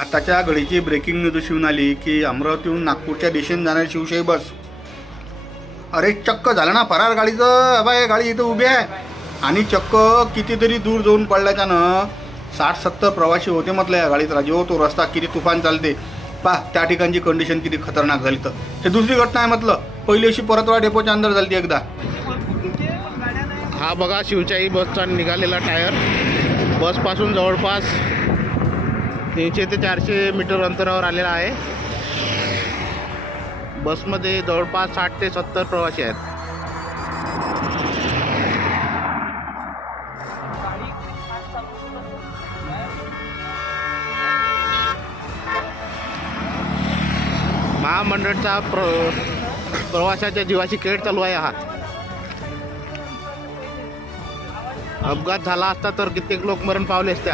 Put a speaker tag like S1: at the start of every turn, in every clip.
S1: आताच्या घडीची breaking news शिवून आली की अमरावतीहून नागपूरच्या दिशेने जाणारी शिवशाही बस. अरे चक्क झालं ना फरार गाडीचं? बाय गाडी इथं उभी आहे. आणि चक्क कितीतरी दूर जाऊन पडल्याच्यानं साठ सत्तर प्रवासी होते म्हटलं या गाडीत. राजो हो, तो रस्ता किती तुफान चालते. पा त्या ठिकाणची कंडिशन किती खतरनाक झाली तर. हे दुसरी घटना आहे म्हटलं. पहिली अशी परतवा डेपोच्या अंदर झाली एकदा.
S2: हा बघा शिवशाही बसचा निघालेला टायर बसपासून जवळपास तीनशे ते चारशे मीटर अंतरावर आलेला आहे. बसमध्ये जवळपास साठ ते सत्तर प्रवासी आहेत. महामंडळचा प्र प्रवाशाच्या जीवाची खेळ चालू आहे हा. अपघात झाला असता तर कित्येक लोक मरण पावले असते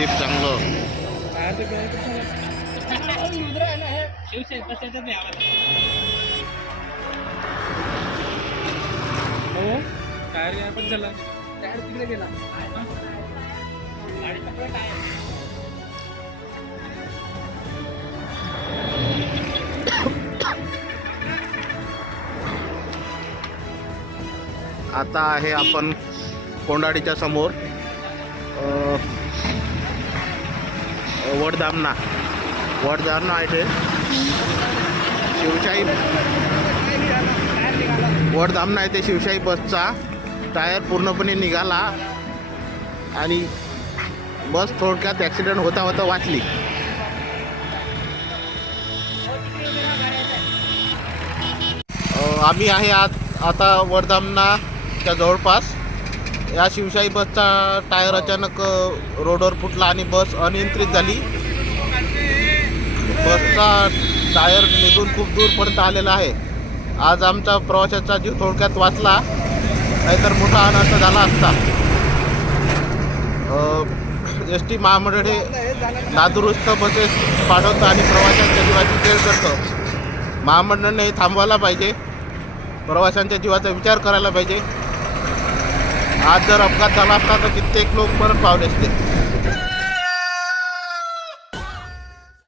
S2: नशीब चांगलं.
S3: टायर घ्या पण झाला टायर तिकडे गेला
S2: आता आहे आपण कोंडाडीच्या समोर. अ, वडदामना आहे ते. शिवशाही वडधामना आहे ते शिवशाही बसचा. टायर पूर्णपणे निघाला. आणि बस थोडक्यात ॲक्सिडेंट होता होता वाचली. आम्ही आहे आज आता वर्धामनाच्या जवळपास. या शिवशाही बसचा टायर अचानक अ, रोडवर फुटला आणि बस अनियंत्रित झाली. बसचा टायर निघून खूप दूरपर्यंत आलेला आहे. आज आमचा प्रवाशाचा जीव थोडक्यात वाचला. नाहीतर मोठा अनर्थ झाला असता. एस टी महामंडळ हे नादुरुस्त बसेस पाठवतं आणि प्रवाशांच्या जीवाची खेळ करतं. महामंडळाने हे थांबवायला पाहिजे. प्रवाशांच्या जीवाचा विचार करायला पाहिजे. आज जर अपघात झाला असता तर कित्येक लोक परत पावले असते